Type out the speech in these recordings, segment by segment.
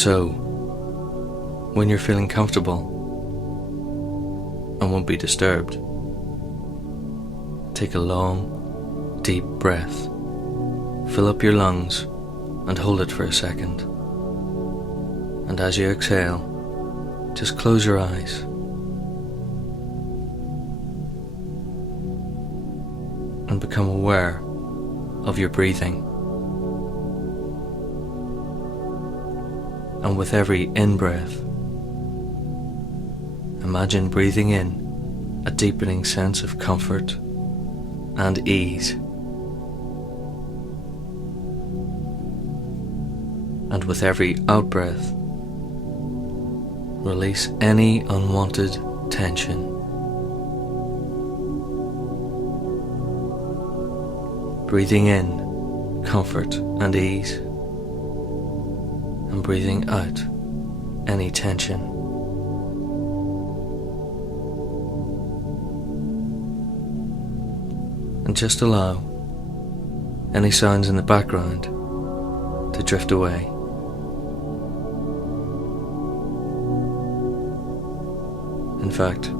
So, when you're feeling comfortable and won't be disturbed, take a long, deep breath. Fill up your lungs and hold it for a second. And as you exhale, just close your eyes. And become aware of your breathing. And with every in-breath, imagine breathing in a deepening sense of comfort and ease. And with every out-breath, release any unwanted tension. Breathing in comfort and ease, and breathing out any tension. And just allow any sounds in the background to drift away. In fact,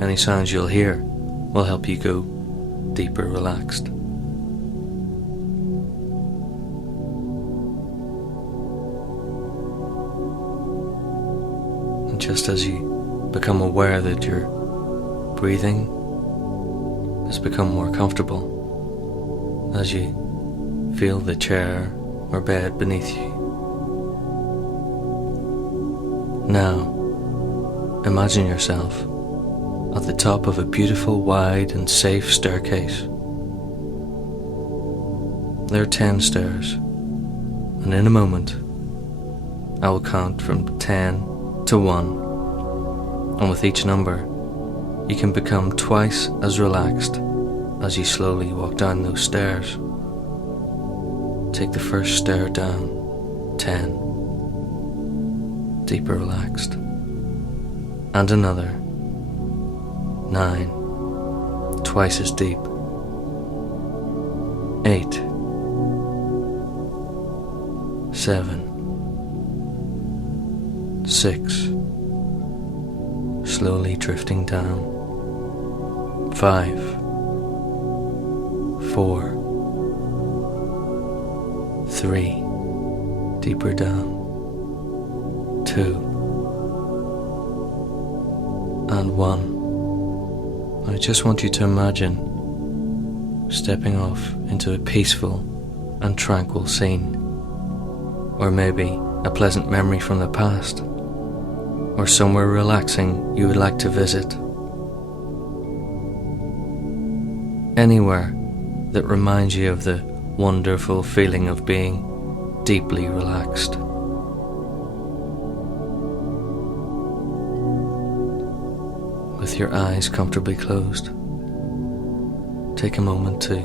any sounds you'll hear will help you go deeper relaxed. And just as you become aware that your breathing has become more comfortable, as you feel the chair or bed beneath you, now imagine yourself at the top of a beautiful, wide and safe staircase. There are 10 stairs, and in a moment I will count from 10 to 1, and with each number you can become twice as relaxed as you slowly walk down those stairs. Take the first stair down, 10, deeper relaxed. And another, 9, twice as deep. 8, 7, 6, slowly drifting down. 5, 4, 3, deeper down. 2, and 1. I just want you to imagine stepping off into a peaceful and tranquil scene, or maybe a pleasant memory from the past, or somewhere relaxing you would like to visit. Anywhere that reminds you of the wonderful feeling of being deeply relaxed. With your eyes comfortably closed, take a moment to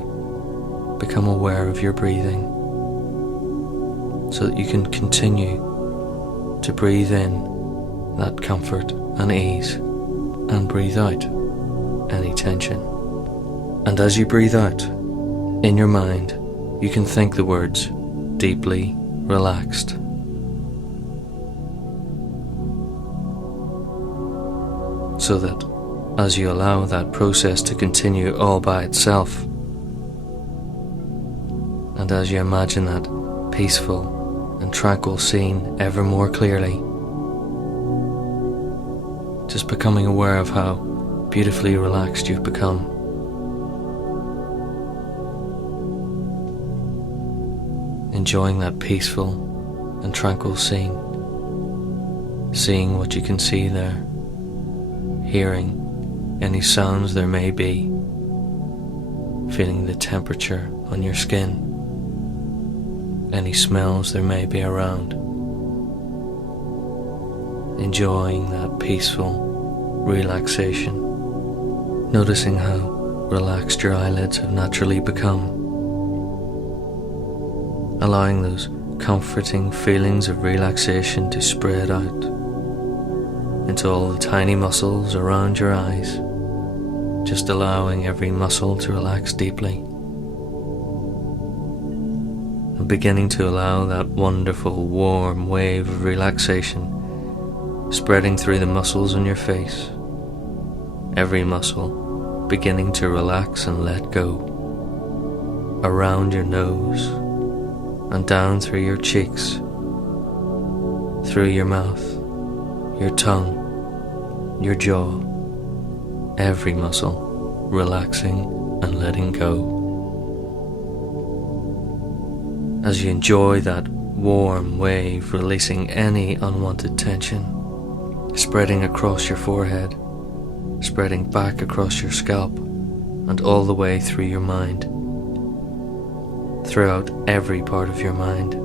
become aware of your breathing so that you can continue to breathe in that comfort and ease and breathe out any tension. And as you breathe out, in your mind, you can think the words deeply relaxed. So that as you allow that process to continue all by itself, and as you imagine that peaceful and tranquil scene ever more clearly, just becoming aware of how beautifully relaxed you've become. Enjoying that peaceful and tranquil scene, seeing what you can see there, hearing any sounds there may be, feeling the temperature on your skin, any smells there may be around, enjoying that peaceful relaxation, noticing how relaxed your eyelids have naturally become, allowing those comforting feelings of relaxation to spread out into all the tiny muscles around your eyes, just allowing every muscle to relax deeply. and beginning to allow that wonderful warm wave of relaxation spreading through the muscles on your face, every muscle beginning to relax and let go, around your nose and down through your cheeks, through your mouth, your tongue, your jaw, every muscle relaxing and letting go. As you enjoy that warm wave releasing any unwanted tension, spreading across your forehead, spreading back across your scalp and all the way through your mind, throughout every part of your mind,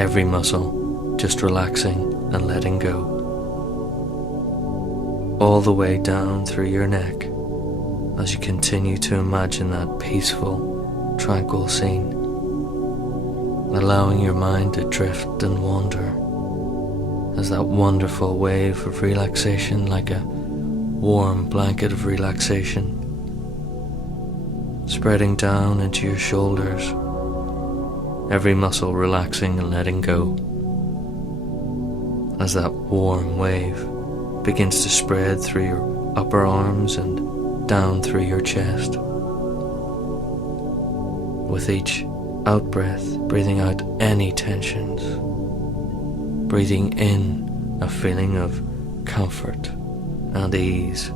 every muscle just relaxing and letting go, all the way down through your neck as you continue to imagine that peaceful, tranquil scene, allowing your mind to drift and wander as that wonderful wave of relaxation, like a warm blanket of relaxation, spreading down into your shoulders, every muscle relaxing and letting go, as that warm wave begins to spread through your upper arms and down through your chest. With each out-breath, breathing out any tensions, breathing in a feeling of comfort and ease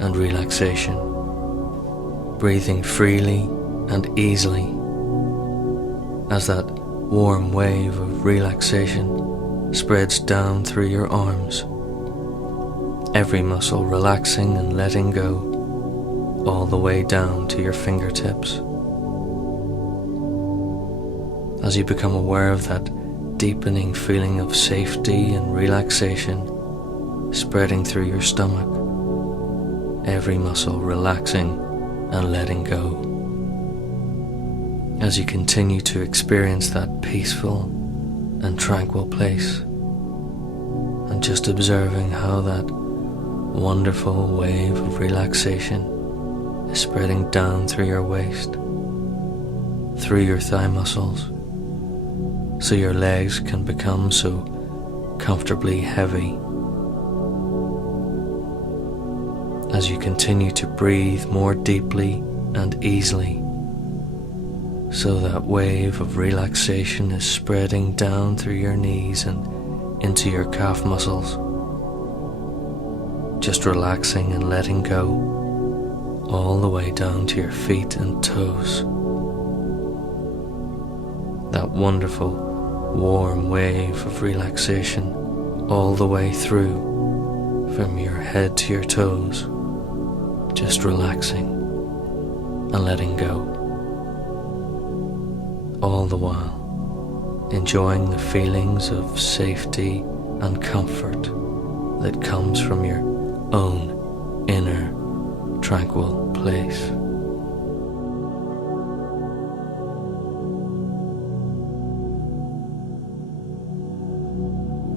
and relaxation, breathing freely and easily as that warm wave of relaxation spreads down through your arms, every muscle relaxing and letting go, all the way down to your fingertips. As you become aware of that deepening feeling of safety and relaxation spreading through your stomach, every muscle relaxing and letting go. As you continue to experience that peaceful and tranquil place, and just observing how that wonderful wave of relaxation is spreading down through your waist, through your thigh muscles, so your legs can become so comfortably heavy. As you continue to breathe more deeply and easily, so that wave of relaxation is spreading down through your knees and into your calf muscles, just relaxing and letting go all the way down to your feet and toes. That wonderful warm wave of relaxation all the way through, from your head to your toes, just relaxing and letting go, all the while enjoying the feelings of safety and comfort that comes from your own inner tranquil place.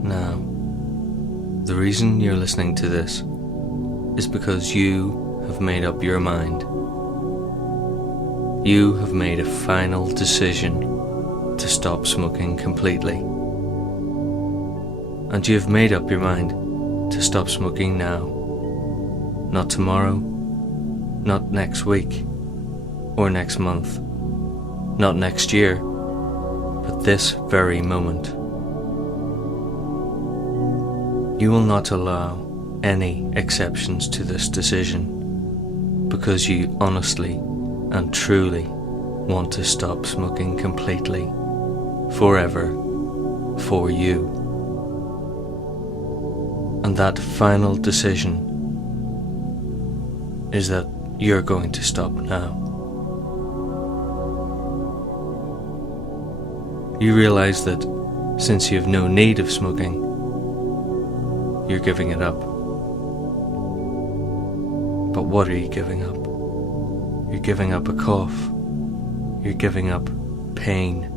Now, the reason you're listening to this is because you have made up your mind. You have made a final decision to stop smoking completely. And you have made up your mind to stop smoking now. Not tomorrow, not next week, or next month, not next year, but this very moment. You will not allow any exceptions to this decision, because you honestly and truly want to stop smoking completely, forever, for you. And that final decision is that you're going to stop now. You realize that since you have no need of smoking, you're giving it up. But what are you giving up? You're giving up a cough. You're giving up pain.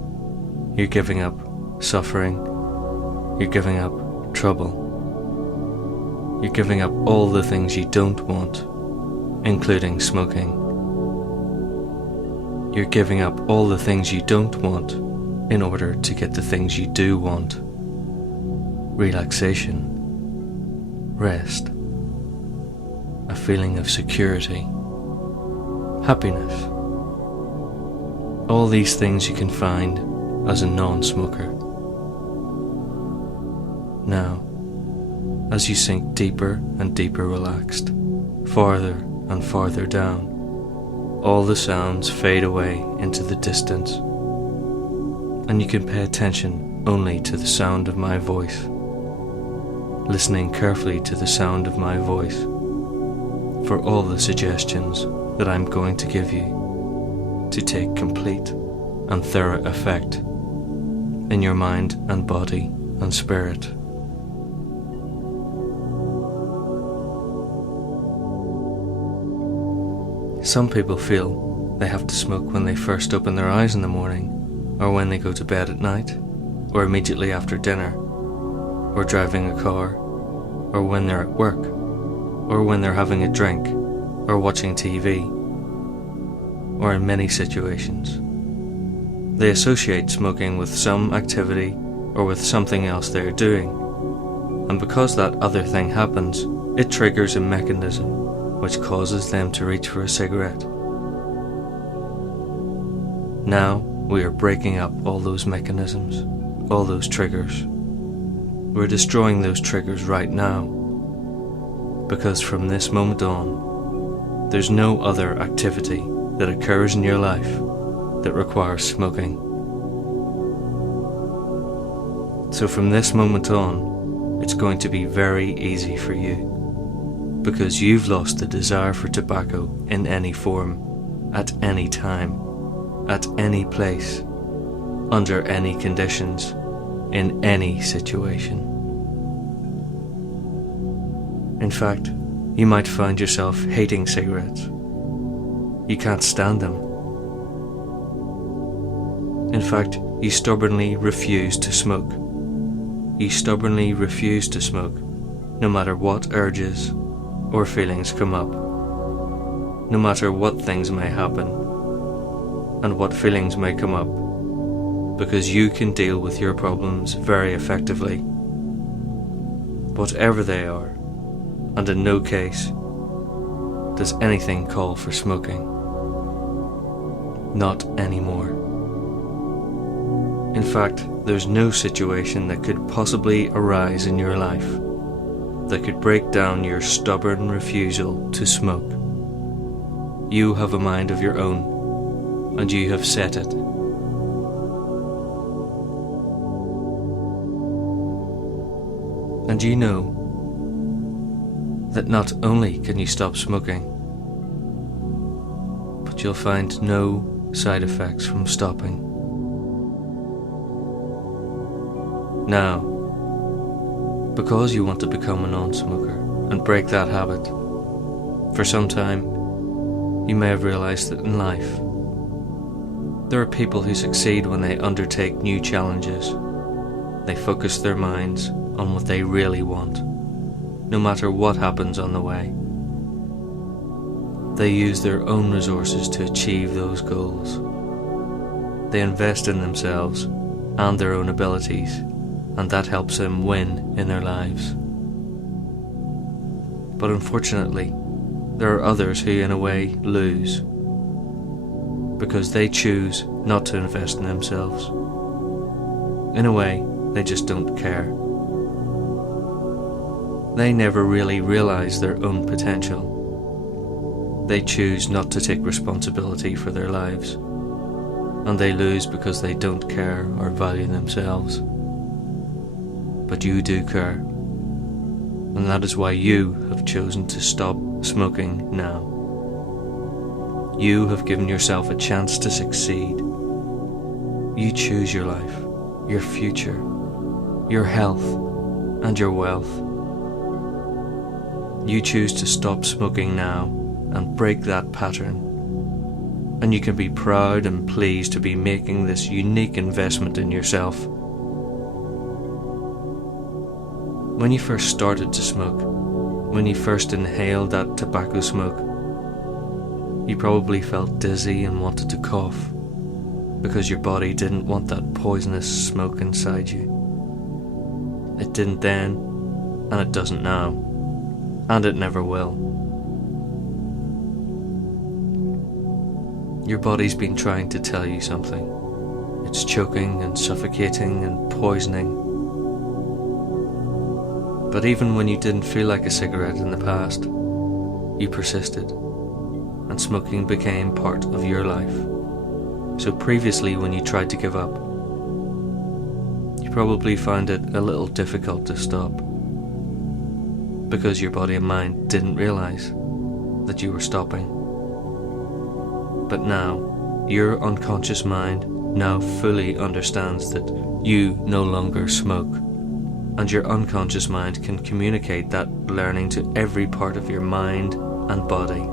You're giving up suffering. You're giving up trouble. You're giving up all the things you don't want, including smoking. You're giving up all the things you don't want, in order to get the things you do want: relaxation, rest, a feeling of security, happiness. All these things you can find as a non-smoker. Now, as you sink deeper and deeper relaxed, farther and farther down, all the sounds fade away into the distance, and you can pay attention only to the sound of my voice, listening carefully to the sound of my voice for all the suggestions that I'm going to give you to take complete and thorough effect in your mind and body and spirit. Some people feel they have to smoke when they first open their eyes in the morning, or when they go to bed at night, or immediately after dinner, or driving a car, or when they're at work, or when they're having a drink, or watching TV, or in many situations. They associate smoking with some activity or with something else they are doing, and because that other thing happens, it triggers a mechanism which causes them to reach for a cigarette. Now we are breaking up all those mechanisms, all those triggers. We're destroying those triggers right now, because from this moment on, there's no other activity that occurs in your life that requires smoking. So from this moment on, it's going to be very easy for you, because you've lost the desire for tobacco in any form, at any time, at any place, under any conditions, in any situation. In fact, you might find yourself hating cigarettes. You can't stand them. In fact, you stubbornly refuse to smoke. You stubbornly refuse to smoke, no matter what urges or feelings come up, no matter what things may happen, and what feelings may come up, because you can deal with your problems very effectively, whatever they are, and in no case does anything call for smoking. Not anymore. In fact, there's no situation that could possibly arise in your life that could break down your stubborn refusal to smoke. You have a mind of your own, and you have set it. And you know that not only can you stop smoking, but you'll find no side effects from stopping. Now, because you want to become a non-smoker and break that habit, for some time you may have realized that in life there are people who succeed when they undertake new challenges. They focus their minds on what they really want, no matter what happens on the way. They use their own resources to achieve those goals. They invest in themselves and their own abilities, and that helps them win in their lives. But unfortunately, there are others who in a way lose, because they choose not to invest in themselves. In a way, they just don't care. They never really realize their own potential. They choose not to take responsibility for their lives, and they lose because they don't care or value themselves. But you do care, and that is why you have chosen to stop smoking now. You have given yourself a chance to succeed. You choose your life, your future, your health, and your wealth. You choose to stop smoking now and break that pattern, and you can be proud and pleased to be making this unique investment in yourself. When you first started to smoke, when you first inhaled that tobacco smoke, you probably felt dizzy and wanted to cough. because your body didn't want that poisonous smoke inside you. It didn't then, and it doesn't now, and it never will. Your body's been trying to tell you something. It's choking and suffocating and poisoning. But even when you didn't feel like a cigarette in the past, you persisted, and smoking became part of your life. So previously, when you tried to give up, you probably found it a little difficult to stop, because your body and mind didn't realize that you were stopping. But now, your unconscious mind now fully understands that you no longer smoke, and your unconscious mind can communicate that learning to every part of your mind and body.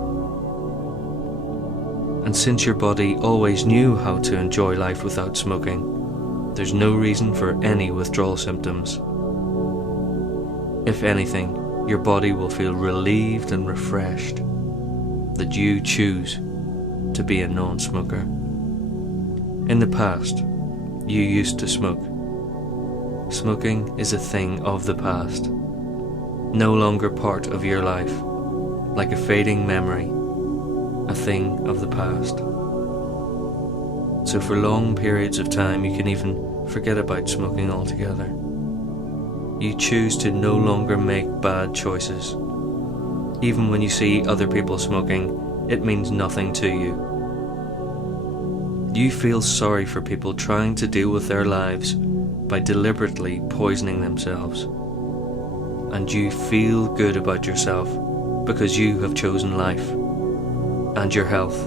And since your body always knew how to enjoy life without smoking, there's no reason for any withdrawal symptoms. If anything, your body will feel relieved and refreshed that you choose to be a non-smoker. In the past, you used to smoke. Smoking is a thing of the past, no longer part of your life, like a fading memory, a thing of the past. So for long periods of time you can even forget about smoking altogether. You choose to no longer make bad choices. Even when you see other people smoking, it means nothing to you. You feel sorry for people trying to deal with their lives by deliberately poisoning themselves. And you feel good about yourself because you have chosen life, and your health,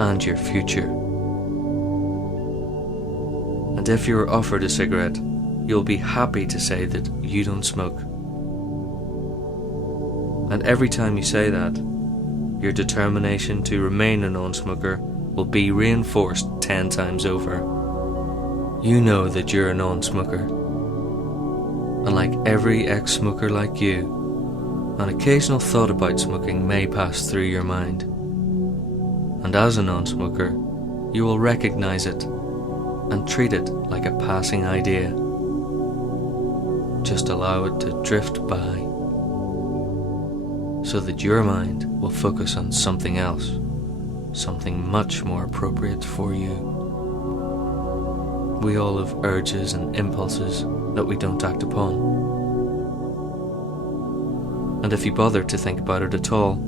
and your future. And if you are offered a cigarette, you'll be happy to say that you don't smoke. And every time you say that, your determination to remain a non-smoker will be reinforced 10 times over. You know that you're a non-smoker. And like every ex-smoker like you, an occasional thought about smoking may pass through your mind. And as a non-smoker, you will recognize it and treat it like a passing idea. Just allow it to drift by, so that your mind will focus on something else, something much more appropriate for you. We all have urges and impulses that we don't act upon. And if you bother to think about it at all,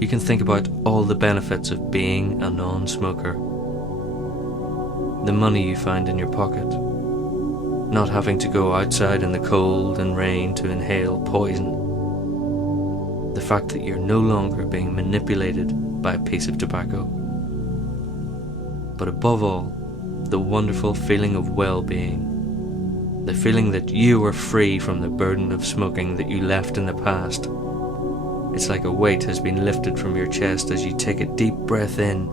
you can think about all the benefits of being a non-smoker. The money you find in your pocket, not having to go outside in the cold and rain to inhale poison, the fact that you're no longer being manipulated by a piece of tobacco, but above all, the wonderful feeling of well-being, the feeling that you are free from the burden of smoking that you left in the past. It's like a weight has been lifted from your chest as you take a deep breath in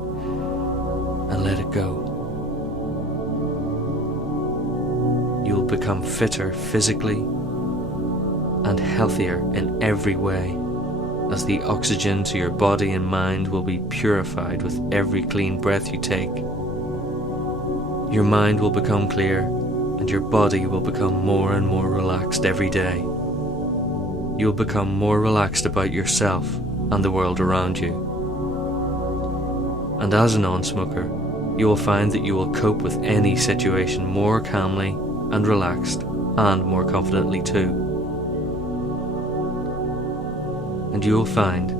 and let it go. You'll become fitter physically and healthier in every way, as the oxygen to your body and mind will be purified with every clean breath you take. Your mind will become clear, and your body will become more and more relaxed every day. You'll become more relaxed about yourself and the world around you. And as a non-smoker, you will find that you will cope with any situation more calmly and relaxed, and more confidently too. And you will find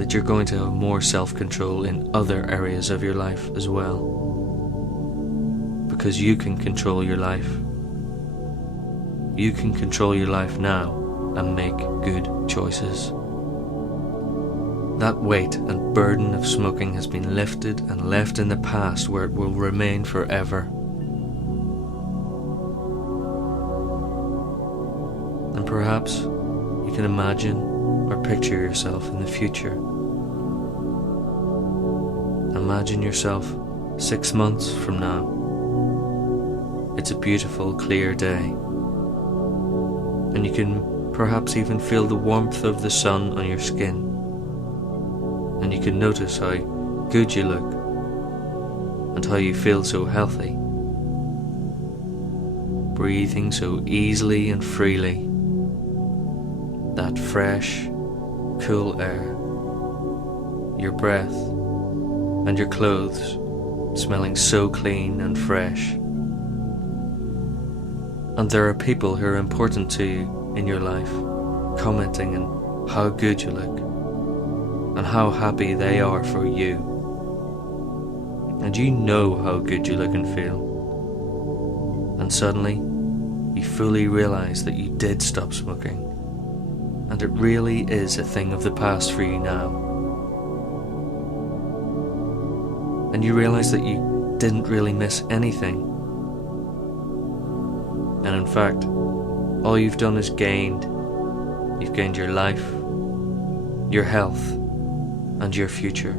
that you're going to have more self-control in other areas of your life as well, because you can control your life. You can control your life now and make good choices. That weight and burden of smoking has been lifted and left in the past, where it will remain forever. And perhaps you can imagine or picture yourself in the future. Imagine yourself 6 months from now. It's a beautiful, clear day, and you can perhaps even feel the warmth of the sun on your skin, and you can notice how good you look and how you feel so healthy. Breathing so easily and freely. That fresh, cool air. Your breath and your clothes smelling so clean and fresh. And there are people who are important to you in your life, commenting on how good you look and how happy they are for you. And you know how good you look and feel. And suddenly, you fully realize that you did stop smoking, and it really is a thing of the past for you now. And you realize that you didn't really miss anything. And in fact, all you've done is gained. You've gained your life, your health, and your future.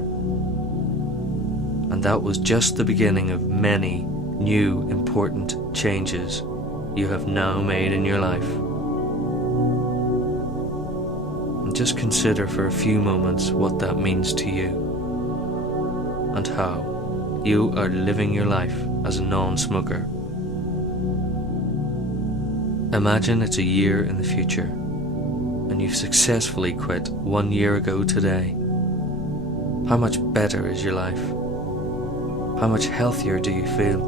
And that was just the beginning of many new important changes you have now made in your life. And just consider for a few moments what that means to you, and how you are living your life as a non-smoker. Imagine it's a year in the future, and you've successfully quit 1 year ago today. How much better is your life? How much healthier do you feel?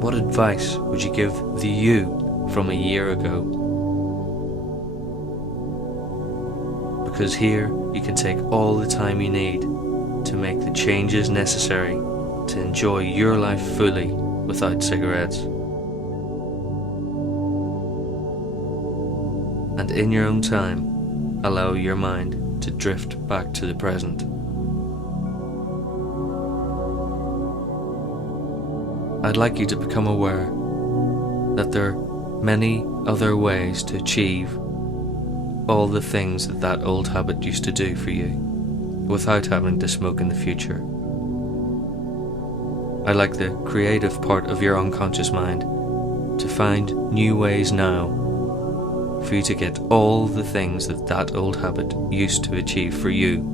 What advice would you give the you from a year ago? Because here you can take all the time you need to make the changes necessary to enjoy your life fully without cigarettes. And in your own time, allow your mind to drift back to the present. I'd like you to become aware that there are many other ways to achieve all the things that that old habit used to do for you without having to smoke in the future. I like the creative part of your unconscious mind to find new ways now for you to get all the things that that old habit used to achieve for you.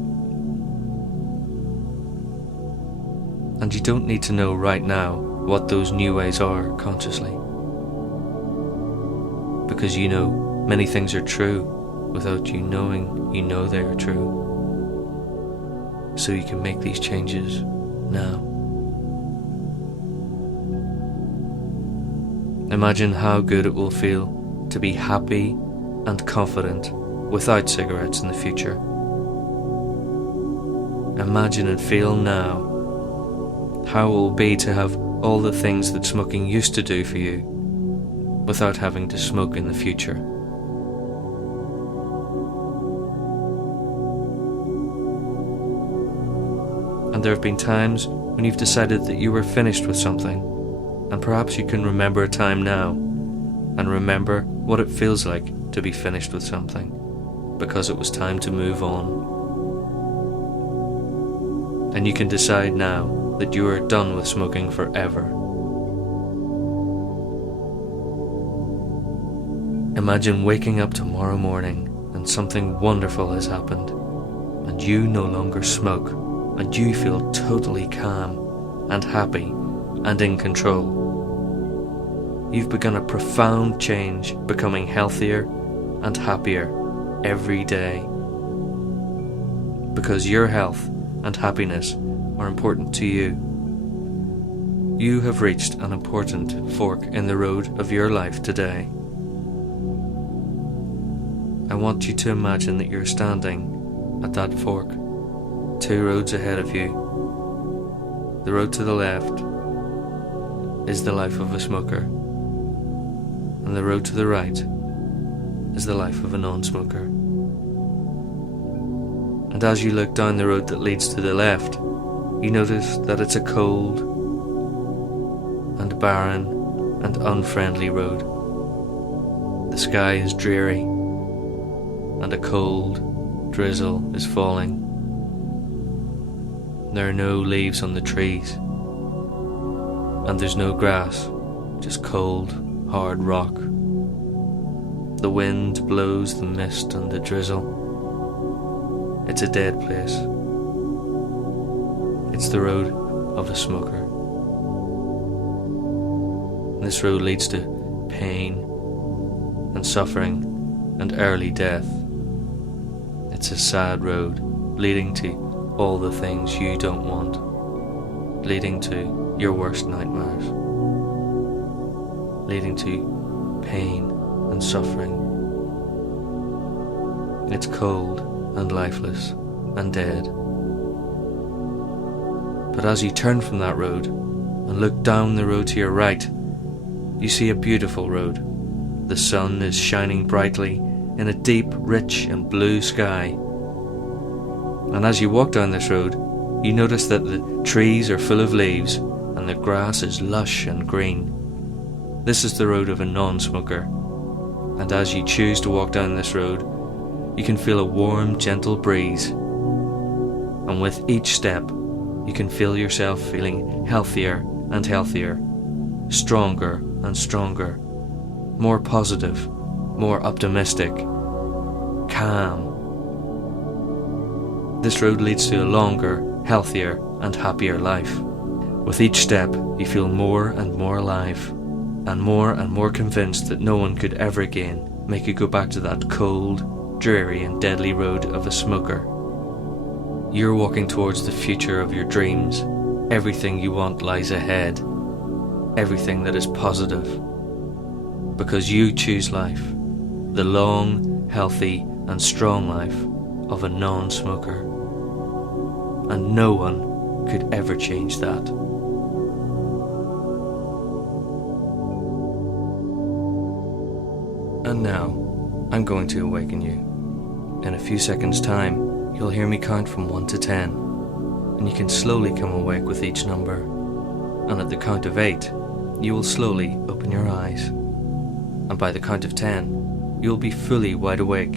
And you don't need to know right now what those new ways are consciously, because you know many things are true without you knowing you know they are true. So you can make these changes now. Imagine how good it will feel to be happy and confident without cigarettes in the future. Imagine and feel now how it will be to have all the things that smoking used to do for you without having to smoke in the future. And there have been times when you've decided that you were finished with something, and perhaps you can remember a time now and remember what it feels like to be finished with something, because it was time to move on. And you can decide now that you are done with smoking forever. Imagine waking up tomorrow morning and something wonderful has happened, and you no longer smoke, and you feel totally calm and happy and in control. You've begun a profound change, becoming healthier and happier every day. Because your health and happiness are important to you. You have reached an important fork in the road of your life today. I want you to imagine that you're standing at that fork, 2 roads ahead of you. The road to the left is the life of a smoker, and the road to the right is the life of a non-smoker. And as you look down the road that leads to the left, you notice that it's a cold and barren and unfriendly road. The sky is dreary, and a cold drizzle is falling. There are no leaves on the trees, and there's no grass, just cold, hard rock. The wind blows the mist and the drizzle. It's a dead place. It's the road of a smoker. This road leads to pain and suffering and early death. It's a sad road, leading to all the things you don't want, leading to your worst nightmares, leading to pain and suffering. It's cold and lifeless and dead. But as you turn from that road and look down the road to your right, you see a beautiful road. The sun is shining brightly in a deep, rich and blue sky. And as you walk down this road, you notice that the trees are full of leaves and the grass is lush and green. This is the road of a non-smoker. And as you choose to walk down this road, you can feel a warm, gentle breeze. And with each step, you can feel yourself feeling healthier and healthier, stronger and stronger, more positive, more optimistic, calm. This road leads to a longer, healthier and happier life. With each step, you feel more and more alive, and more convinced that no one could ever again make you go back to that cold, dreary and deadly road of a smoker. You're walking towards the future of your dreams. Everything you want lies ahead. Everything that is positive. Because you choose life. The long, healthy and strong life of a non-smoker. And no one could ever change that. And now, I'm going to awaken you. In a few seconds' time, you'll hear me count from 1 to 10, and you can slowly come awake with each number. And at the count of 8, you will slowly open your eyes. And by the count of 10, you will be fully wide awake.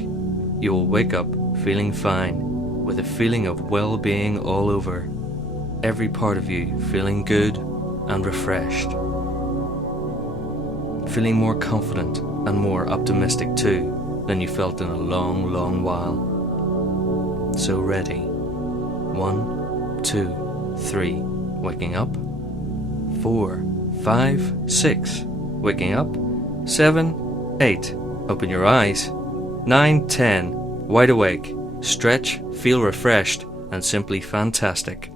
You will wake up feeling fine, with a feeling of well-being all over. Every part of you feeling good and refreshed. Feeling more confident and more optimistic too than you felt in a long, long while. So ready. 1, 2, 3, waking up. 4, 5, 6, waking up. 7, 8, open your eyes. 9, 10, wide awake. Stretch, feel refreshed, and simply fantastic.